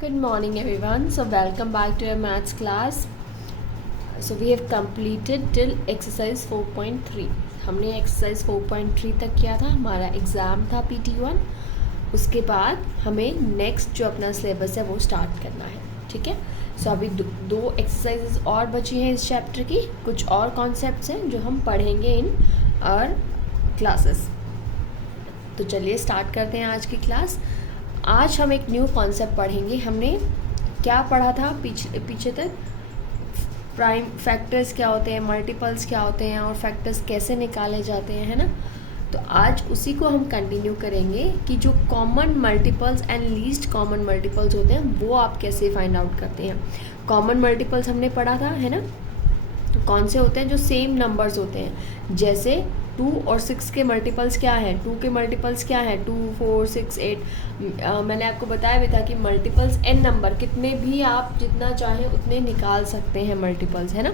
Good morning everyone. So welcome back to our maths class. So we have completed till exercise 4.3. हमने exercise 4.3 तक किया था. हमारा exam था PT1. उसके बाद हमें नेक्स्ट जो अपना सिलेबस है वो स्टार्ट करना है. ठीक है. सो अभी दो एक्सरसाइजेज और बची हैं इस चैप्टर की. कुछ और कॉन्सेप्ट्स हैं जो हम पढ़ेंगे इन आवर क्लासेस. तो चलिए स्टार्ट करते हैं आज की क्लास. आज हम एक न्यू कॉन्सेप्ट पढ़ेंगे. हमने क्या पढ़ा था पीछे तक? प्राइम फैक्टर्स क्या होते हैं, मल्टीपल्स क्या होते हैं और फैक्टर्स कैसे निकाले जाते हैं, है ना. तो आज उसी को हम कंटिन्यू करेंगे कि जो common multiples and least common multiples होते हैं वो आप कैसे फाइंड आउट करते हैं. कॉमन मल्टीपल्स हमने पढ़ा था, है ना. तो कौन से होते हैं? जो सेम नंबर्स होते हैं. जैसे 2 और 6 के मल्टीपल्स क्या हैं? 2 के मल्टीपल्स क्या हैं? 2, 4, 6, 8. मैंने आपको बताया भी था कि मल्टीपल्स n नंबर कितने भी आप जितना चाहें उतने निकाल सकते हैं मल्टीपल्स, है ना.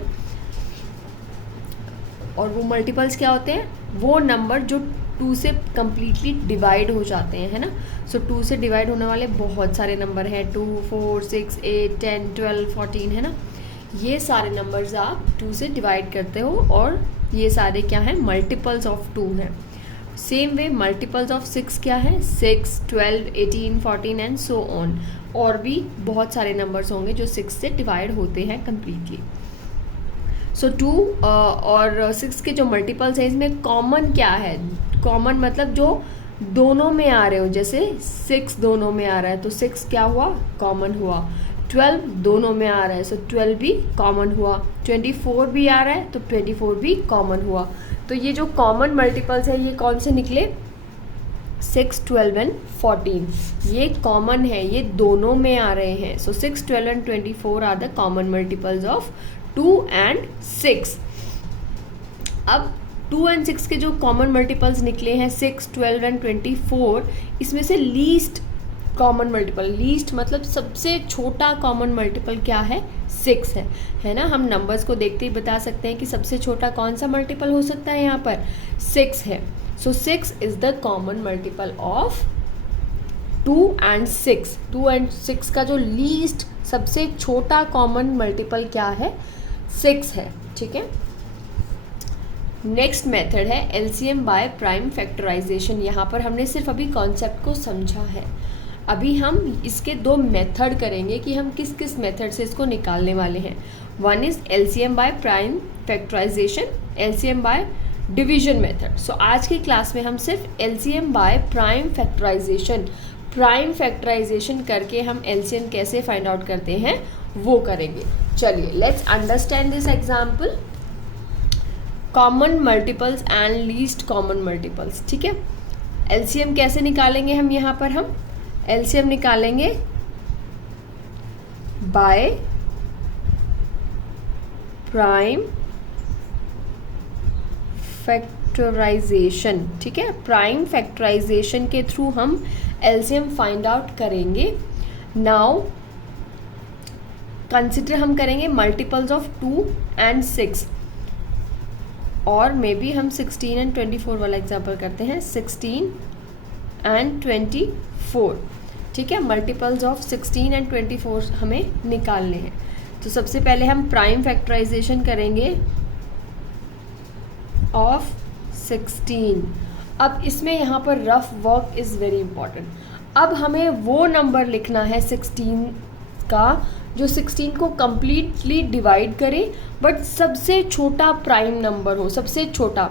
और वो मल्टीपल्स क्या होते हैं? वो नंबर जो 2 से कम्प्लीटली डिवाइड हो जाते हैं, है ना. सो 2 से डिवाइड होने वाले बहुत सारे नंबर हैं. 2, 4, 6, 8, 10, 12, 14, है ना. ये सारे नंबर्स आप 2 से डिवाइड करते हो और ये सारे क्या हैं? मल्टीपल्स ऑफ 2 हैं. सेम वे मल्टीपल्स ऑफ 6 क्या है? 6, 12, 18, 14 एंड सो ऑन. और भी बहुत सारे नंबर्स होंगे जो 6 से डिवाइड होते हैं कम्प्लीटली. सो 2 और 6 के जो मल्टीपल्स हैं इसमें कॉमन क्या है? कॉमन मतलब जो दोनों में आ रहे हो. जैसे 6 दोनों में आ रहा है तो 6 क्या हुआ? कॉमन हुआ. 12 दोनों में आ रहा है सो 12 भी कॉमन हुआ. 24 भी आ रहा है तो 24 भी कॉमन हुआ. तो ये जो कॉमन मल्टीपल्स है ये कौन से निकले? 6, 12 एंड 14. ये कॉमन है, ये दोनों में आ रहे हैं. So 6, 12 and 24 are the common multiples of 2 and 6. अब 2 एंड 6 के जो कॉमन मल्टीपल्स निकले हैं 6, 12 एंड 24, इसमें से लीस्ट कॉमन मल्टीपल, लीस्ट मतलब सबसे छोटा कॉमन मल्टीपल क्या है? 6 है ना. हम नंबर्स को देखते ही बता सकते हैं कि सबसे छोटा कौन सा मल्टीपल हो सकता है. यहाँ पर 6 है. सो 6 is the common multiple of 2 and 6. 2 and 6 का जो लीस्ट सबसे छोटा कॉमन मल्टीपल क्या है? 6 है. ठीक है. नेक्स्ट मेथड है एलसीएम बाय प्राइम फैक्टराइजेशन. यहाँ पर हमने सिर्फ अभी कॉन्सेप्ट को समझा है. अभी हम इसके दो मेथड करेंगे कि हम किस किस मेथड से इसको निकालने वाले हैं. One is LCM by prime factorization, LCM by division method. So आज की क्लास में हम सिर्फ एलसीएम बाय प्राइम फैक्टराइजेशन करके हम एलसीएम कैसे फाइंड आउट करते हैं वो करेंगे. चलिए let's understand this example. Common multiples and least common multiples. ठीक है. एलसीएम कैसे निकालेंगे हम? यहाँ पर हम एलसीएम निकालेंगे बाय प्राइम फैक्टराइजेशन. ठीक है. प्राइम फैक्टराइजेशन के थ्रू हम एलसीएम फाइंड आउट करेंगे. नाउ कंसिडर हम करेंगे मल्टीपल्स ऑफ 2 एंड 6 और मे बी हम 16 एंड 24 वाला एग्जाम्पल करते हैं. 16 एंड 24. ठीक है. मल्टीपल्स ऑफ 16 एंड 24 हमें निकालने हैं. तो सबसे पहले हम प्राइम फैक्टराइजेशन करेंगे ऑफ 16. अब इसमें यहाँ पर rough work is very important. अब हमें वो नंबर लिखना है 16 का जो 16 को कम्प्लीटली डिवाइड करे बट सबसे छोटा प्राइम नंबर हो. सबसे छोटा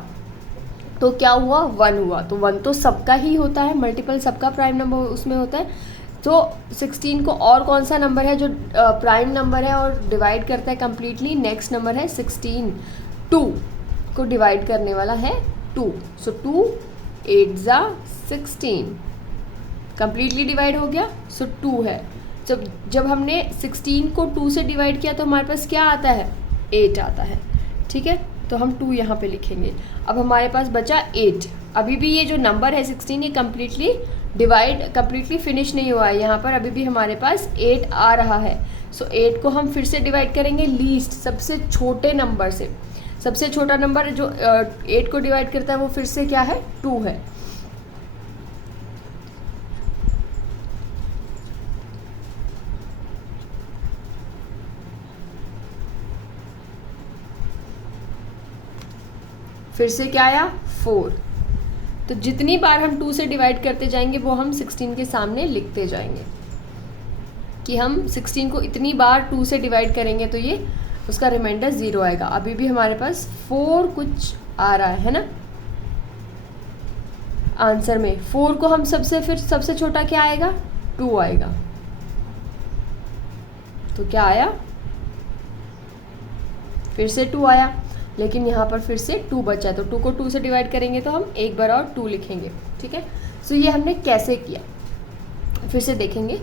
तो क्या हुआ? 1 हुआ. तो 1 तो सबका ही होता है, मल्टीपल सबका प्राइम नंबर उसमें होता है. तो 16 को और कौन सा नंबर है जो प्राइम नंबर है और डिवाइड करता है कम्प्लीटली? नेक्स्ट नंबर है 16. 2 को डिवाइड करने वाला है 2. सो 2 8 जा 16 कम्प्लीटली डिवाइड हो गया. सो 2 है. जब हमने 16 को 2 से डिवाइड किया तो हमारे पास क्या आता है? 8 आता है. ठीक है. तो हम 2 यहाँ पे लिखेंगे. अब हमारे पास बचा 8. अभी भी ये जो नंबर है 16 ये कम्प्लीटली फिनिश नहीं हुआ है. यहाँ पर अभी भी हमारे पास 8 आ रहा है. सो 8 को हम फिर से डिवाइड करेंगे लीस्ट सबसे छोटे नंबर से. सबसे छोटा नंबर जो 8 को डिवाइड करता है वो फिर से क्या है? 2 है. फिर से क्या आया 4। तो जितनी बार हम 2 से डिवाइड करते जाएंगे वो हम 16 के सामने लिखते जाएंगे कि हम 16 को इतनी बार 2 से डिवाइड करेंगे तो ये उसका रिमाइंडर 0 आएगा। अभी भी हमारे पास 4 कुछ आ रहा है ना आंसर में। 4 को हम फिर सबसे छोटा क्या आएगा 2 आएगा। तो क्या आया फिर से 2 आया, लेकिन यहाँ पर फिर से 2 बचा है तो 2 को 2 से डिवाइड करेंगे तो हम एक बार और 2 लिखेंगे। ठीक है, सो ये हमने कैसे किया फिर से देखेंगे।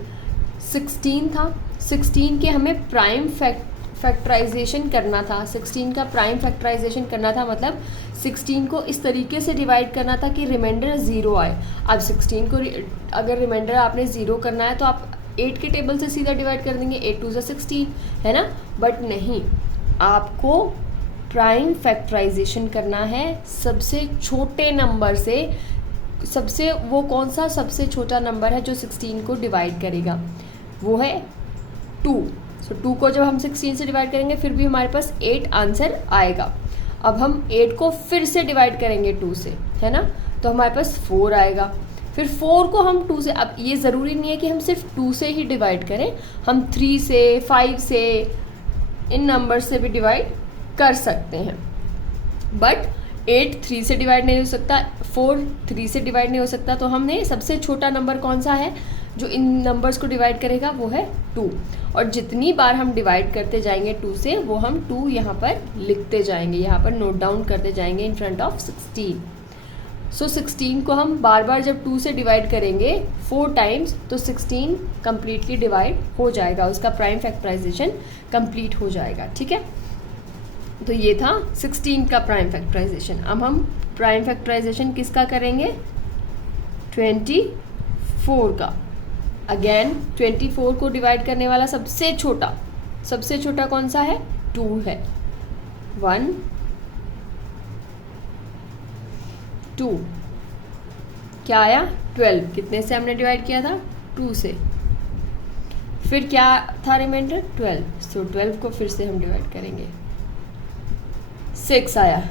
16 था, 16 के हमें प्राइम फैक्टराइजेशन करना था। 16 का प्राइम फैक्टराइजेशन करना था मतलब 16 को इस तरीके से डिवाइड करना था कि रिमाइंडर 0 आए। अब 16 को अगर रिमाइंडर आपने 0 करना है तो आप 8 के टेबल से सीधा डिवाइड कर देंगे, 8 2 16 है ना। बट नहीं, आपको प्राइम फैक्टराइजेशन करना है सबसे छोटे नंबर से। वो कौन सा सबसे छोटा नंबर है जो 16 को डिवाइड करेगा, वो है 2। सो 2 को जब हम 16 से डिवाइड करेंगे फिर भी हमारे पास 8 आंसर आएगा। अब हम 8 को फिर से डिवाइड करेंगे 2 से, है ना, तो हमारे पास 4 आएगा। फिर 4 को हम 2 से, अब ये ज़रूरी नहीं है कि हम सिर्फ 2 से ही डिवाइड करें, हम 3 से 5 से इन नंबर से भी डिवाइड कर सकते हैं। बट 8 3 से डिवाइड नहीं हो सकता, 4 3 से डिवाइड नहीं हो सकता, तो हमने सबसे छोटा नंबर कौन सा है जो इन नंबर्स को डिवाइड करेगा, वो है 2। और जितनी बार हम डिवाइड करते जाएंगे 2 से, वो हम 2 यहाँ पर लिखते जाएंगे, यहाँ पर नोट डाउन करते जाएंगे इन फ्रंट ऑफ 16। सो 16 को हम बार बार जब 2 से डिवाइड करेंगे 4 टाइम्स तो 16 कम्प्लीटली डिवाइड हो जाएगा, उसका प्राइम फैक्टराइजेशन कंप्लीट हो जाएगा। ठीक है, तो ये था 16 का प्राइम फैक्टराइजेशन। अब हम प्राइम फैक्टराइजेशन किसका करेंगे, 24 का। अगेन 24 को डिवाइड करने वाला सबसे छोटा कौन सा है, 2 है। 1 2 क्या आया 12, कितने से हमने डिवाइड किया था 2 से। फिर क्या था रिमाइंडर 12, सो 12 को फिर से हम डिवाइड करेंगे। 6 आया,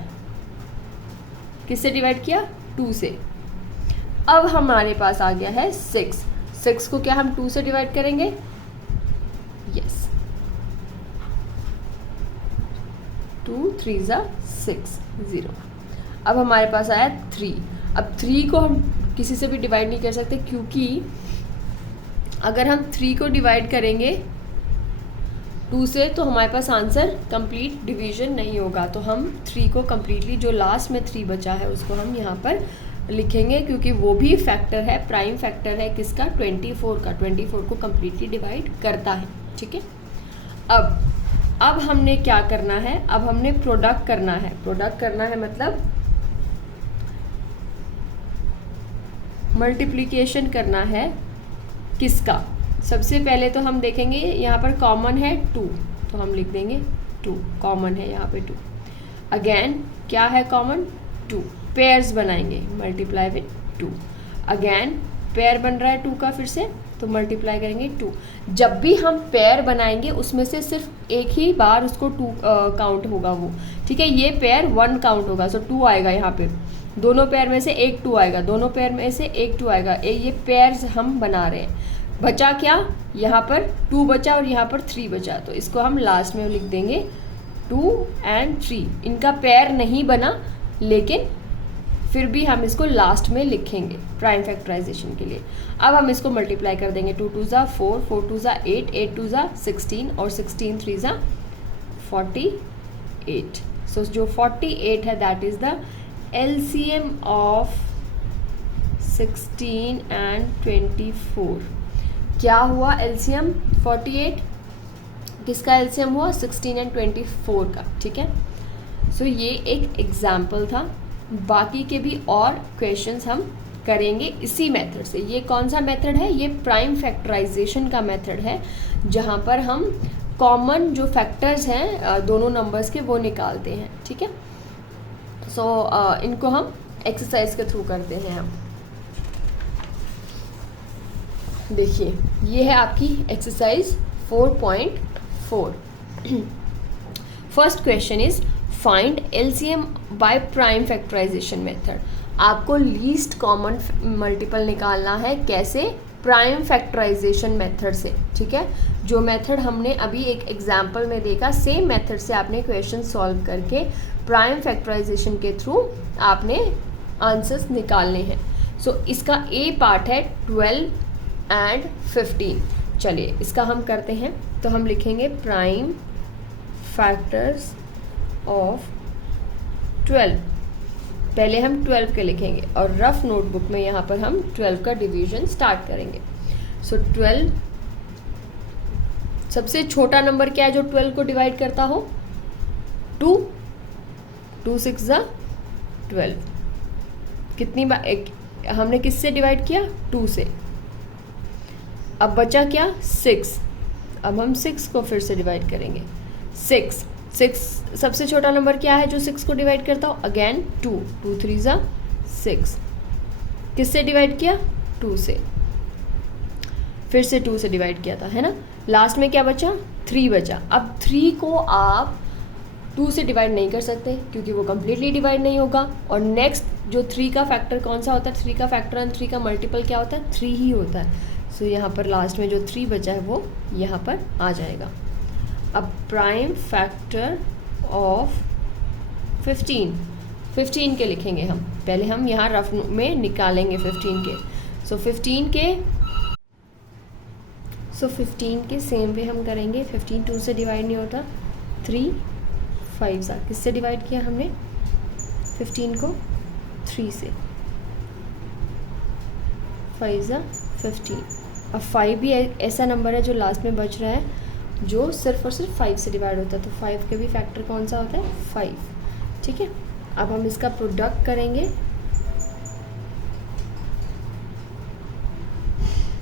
किससे डिवाइड किया 2 से। अब हमारे पास आ गया है 6 को क्या हम 2 से डिवाइड करेंगे, यस 2 3 6 0। अब हमारे पास आया 3। अब 3 को हम किसी से भी डिवाइड नहीं कर सकते, क्योंकि अगर हम 3 को डिवाइड करेंगे 2 से तो हमारे पास आंसर कंप्लीट डिवीजन नहीं होगा। तो हम 3 को कम्प्लीटली, जो लास्ट में 3 बचा है उसको हम यहाँ पर लिखेंगे, क्योंकि वो भी फैक्टर है, प्राइम फैक्टर है किसका, 24 का। 24 को कम्प्लीटली डिवाइड करता है। ठीक है, अब हमने क्या करना है, अब हमने प्रोडक्ट करना है। प्रोडक्ट करना है मतलब मल्टीप्लिकेशन करना है किसका। सबसे पहले तो हम देखेंगे यहाँ पर कॉमन है 2, तो हम लिख देंगे 2, कॉमन है यहाँ पे 2। अगेन क्या है कॉमन, 2। पेयर्स बनाएंगे, मल्टीप्लाई विद 2। अगेन पेयर बन रहा है 2 का, फिर से तो मल्टीप्लाई करेंगे 2। जब भी हम पेयर बनाएंगे उसमें से सिर्फ एक ही बार उसको 2 काउंट होगा वो। ठीक है, ये पेयर 1 काउंट होगा, सो 2 आएगा यहाँ पे। दोनों पेयर में से एक 2 आएगा, दोनों पेयर में से एक 2 आएगा। ये पेयर्स हम बना रहे हैं। बचा क्या, यहाँ पर 2 बचा और यहाँ पर 3 बचा, तो इसको हम लास्ट में लिख देंगे 2 and 3। इनका पेयर नहीं बना, लेकिन फिर भी हम इसको लास्ट में लिखेंगे प्राइम फैक्टराइजेशन के लिए। अब हम इसको मल्टीप्लाई कर देंगे, 2 2 4, 4 2 8, 8 2 16 और 16 3 48। सो जो 48 है that is the LCM of 16 and 24। क्या हुआ LCM 48, किसका LCM हुआ 16 and 24 का। ठीक है, सो ये एक एग्जाम्पल था, बाकी के भी और क्वेश्चंस हम करेंगे इसी मेथड से। ये कौन सा मेथड है, ये प्राइम फैक्टराइजेशन का मेथड है, जहाँ पर हम कॉमन जो फैक्टर्स हैं दोनों नंबर्स के वो निकालते हैं। ठीक है, सो इनको हम एक्सरसाइज के थ्रू करते हैं। हम देखिए, ये है आपकी exercise 4.4। First question is find LCM by prime factorization method. आपको लीस्ट कॉमन मल्टीपल निकालना है, कैसे? प्राइम फैक्टराइजेशन मेथड से, ठीक है। जो मेथड हमने अभी एक एग्जाम्पल में देखा, सेम मेथड से आपने क्वेश्चन सॉल्व करके प्राइम फैक्टराइजेशन के थ्रू आपने आंसर्स निकालने हैं। सो इसका ए पार्ट है 12 एंड 15। चलिए इसका हम करते हैं। तो हम लिखेंगे प्राइम फैक्टर्स ऑफ 12। पहले हम 12 के लिखेंगे और रफ नोटबुक में यहाँ पर हम 12 का डिवीजन स्टार्ट करेंगे। सो 12, सबसे छोटा नंबर क्या है जो 12 को डिवाइड करता हो? 2। 2 6 ज़ा 12। कितनी बार हमने किससे डिवाइड किया? 2 से। अब बचा क्या? 6। अब हम 6 को फिर से डिवाइड करेंगे। 6 सबसे छोटा नंबर क्या है जो 6 को डिवाइड करता हो? अगेन 2। 2 3 ज़ा 6। किससे डिवाइड किया? 2 से। फिर से 2 से डिवाइड किया था, है ना। लास्ट में क्या बचा? 3 बचा। अब 3 को आप 2 से डिवाइड नहीं कर सकते क्योंकि वो कम्प्लीटली डिवाइड नहीं होगा। और नेक्स्ट जो 3 का फैक्टर कौन सा होता है? 3 का फैक्टर एंड 3 का मल्टीपल क्या होता है? 3 ही होता है। सो यहाँ पर लास्ट में जो 3 बचा है वो यहाँ पर आ जाएगा। अब प्राइम फैक्टर ऑफ 15 के लिखेंगे हम। पहले हम यहाँ रफ में निकालेंगे 15 के। सो 15 के सेम वे हम करेंगे। 15 2 से डिवाइड नहीं होता। 3 5 सा किससे डिवाइड किया हमने? 15 को 3 से। 5 ज़ा 15। अब 5 भी ऐसा नंबर है जो लास्ट में बच रहा है जो सिर्फ और सिर्फ 5 से डिवाइड होता है। तो 5 के भी फैक्टर कौन सा होता है? 5, ठीक है। अब हम इसका प्रोडक्ट करेंगे।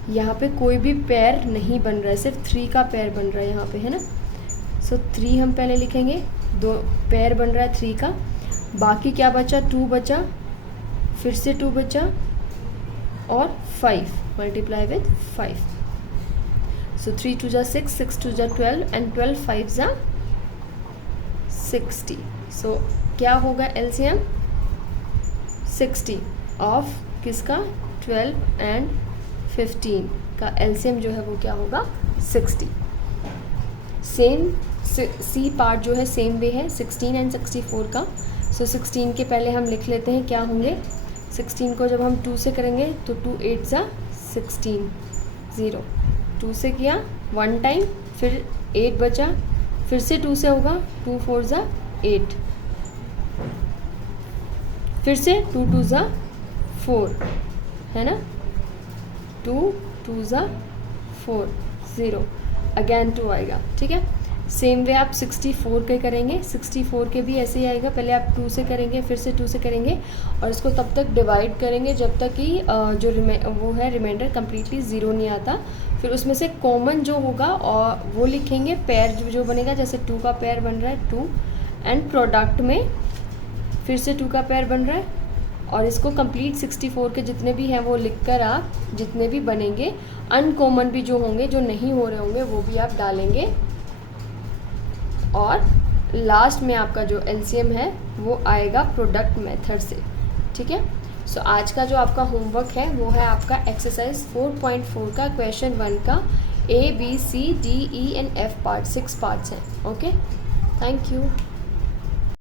यहाँ पे कोई भी पेयर नहीं बन रहा है, सिर्फ 3 का पेयर बन रहा है यहाँ पे, है ना। सो 3 हम पहले लिखेंगे। 2 पेयर बन रहा है 3 का। बाकी क्या बचा? 2 बचा, फिर से 2 बचा और 5 मल्टीप्लाई विथ 5। सो 3 2 ज़ा 6, 6 2 ज़ा 12 एंड 12 5 ज़ा 60। सो क्या होगा LCM? 60 ऑफ किसका? 12 एंड 15 का LCM जो है वो क्या होगा? 60। सेम सी पार्ट जो है सेम वे है 16 एंड 64 का। सो 16 के पहले हम लिख लेते हैं क्या होंगे। 16 को जब हम 2 से करेंगे तो 2 8 ज़ा 16 0। 2 से किया 1 टाइम, फिर 8 बचा, फिर से 2 से होगा 2 4 ज़ा 8, फिर से 2 2 ज़ा 4, है ना। 2 2 ज़ा 4 0, अगेन 2 आएगा, ठीक है। सेम वे आप 64 के करेंगे। 64 के भी ऐसे ही आएगा। पहले आप 2 से करेंगे, फिर से 2 से करेंगे और इसको तब तक डिवाइड करेंगे जब तक कि जो वो है रिमाइंडर कम्प्लीटली ज़ीरो नहीं आता। फिर उसमें से कॉमन जो होगा और वो लिखेंगे। पेयर जो बनेगा, जैसे 2 का पेयर बन रहा है 2 एंड प्रोडक्ट में फिर से 2 का पेयर बन रहा है और इसको कंप्लीट 64 के जितने भी हैं वो लिखकर आप जितने भी बनेंगे, अनकॉमन भी जो होंगे, जो नहीं हो रहे होंगे, वो भी आप डालेंगे और लास्ट में आपका जो LCM है वो आएगा प्रोडक्ट मेथड से, ठीक है। सो आज का जो आपका होमवर्क है वो है आपका एक्सरसाइज 4.4 का क्वेश्चन 1 का A B C D E and F part 6 parts हैं। Okay, thank you.